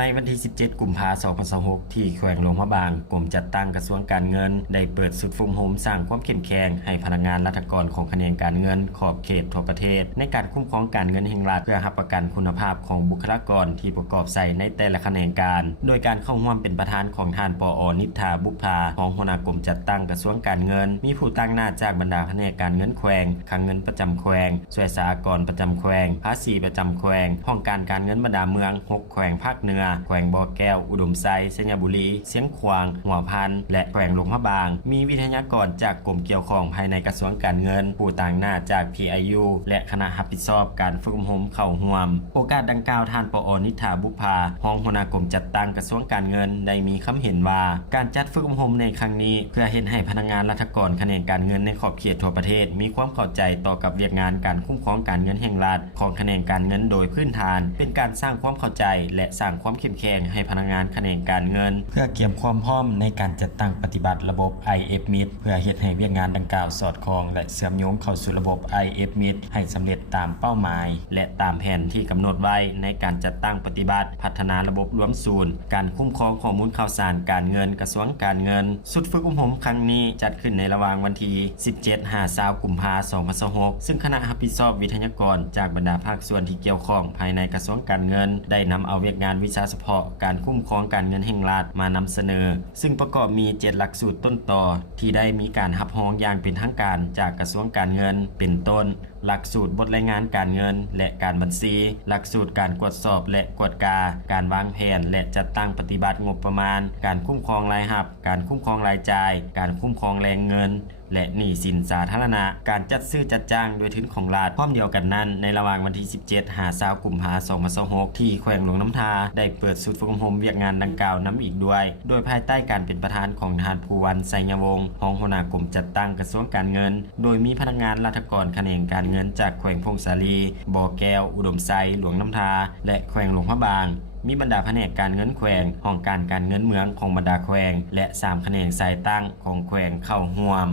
ในวันที่ 17 กุมภาพันธ์ 2026 ที่แขวงหลวงพระบางกรมจัดตั้งกระทรวงการเงินได้เปิดสุดฟุ่มโฮมสร้างความเข้มแข็งให้พนักงานราชการของแขนงการเงินขอบเขตทั่วประเทศในการคุ้มครองการเงินแห่งรัฐเพื่อรับประกันคุณภาพของบุคลากรที่ประกอบใส่ในแต่ละแขนงการโดยการเข้าร่วมเป็นประธานของท่านปอ.นิธาบุพภารองหัวหน้ากรมจัดตั้งกระทรวงการเงินมีผู้ตั้งหน้าจากบรรดาแผนกการเงินแขวงคลังเงินประจำแขวงช่วยสหกรณ์ประจำแขวงภาษีประจำแขวงห้องการเงินบรรดาเมือง6แขวงภาคเหนือแขวงบ่อแก้วอุดมไซสัญญบุรีเสียงขวางหัวพันและแขวงหลวงพระบางมีวิทยากรจากกรมเกี่ยวข้องภายในกระทรวงการเงินผู้ต่างหน้าจาก PIU และคณะรับผิดชอบการฝึกอบรมเข้าร่วมโอกาสดังกล่าวท่านปอ.นิธาบุพภารองหัวหน้ากรมจัดตั้งกระทรวงการเงินได้มีคำเห็นว่าการจัดฝึกอบรมในครั้งนี้เพื่อเฮ็ดให้พนักงานราชการแขนงการเงินในขอบเขตทั่วประเทศมีความเข้าใจต่อกับเรียกงานการคุ้มครองการเงินแห่งรัฐของแขนงการเงินโดยพื้นฐานเป็นการสร้างความเข้าใจและสร้างความเข้มแข็งให้พนักงานแขนงการเงินเพื่อเตรียมความพร้อมในการจัดตั้งปฏิบัติระบบ IF-MIT เพื่อเฮ็ดให้เวียกงานดังกล่าวสอดคล้องและเชื่อมโยงเข้าสู่ระบบ IF-MIT ให้สำเร็จตามเป้าหมายและตามแผนที่กำหนดไว้ในการจัดตั้งปฏิบัติพัฒนาระบบรวมศูนย์การคุ้มครองข้อมูลข่าวสารการเงินกระทรวงการเงินสุดฝึกอบรมครั้งนี้จัดขึ้นในระหว่างวันที่ 17-20 กุมภาพันธ์ 2026 ซึ่งคณะรับผิดชอบวิทยากรจากบรรดาภาคส่วนที่เกี่ยวข้องภายในกระทรวงการเงินได้นำเอาเวียกงานวิชาเฉพาะการคุ้มครองการเงินแห่งรัฐมานำเสนอซึ่งประกอบมี 7 หลักสูตรต้นต่อที่ได้มีการรับรองอย่างเป็นทางการจากกระทรวงการเงินเป็นต้นหลักสูตรบทรายงานการเงินและการบัญชีหลักสูตรการตรวจสอบและกวดการวางแผนและจัดตั้งปฏิบัติงบประมาณการคุ้มครองรายรับการคุ้มครองรายจ่ายการคุ้มครองแรงเงินและหนี้สินสาธารณะการจัดซื้อจัดจ้างโดยทุนของรัฐพร้อมเดียวกันนั้นในระหว่างวันที่ 17-20 กุมภาพันธ์ 2026 ที่แขวงหลวงน้ำทาได้เปิดศูนย์ฝึกอบรมเวียกงานดังกล่าวน้ำอีกด้วยโดยภายใต้การเป็นประธานของท่านภูวันไสยวงศ์รองหัวหน้ากรมจัดตั้งกระทรวงการเงินโดยมีพนักงานราชการแขนงการเงินจากแขวงพงศาลีบ่อแก้วอุดมไซหลวงน้ำทาและแขวงหลวงพระบางมีบรรดาแผนกการเงินแขวงห้องการเงินเมืองของบรรดาแขวงและ3แขนงสายตั้งของแขวงเข้าร่วม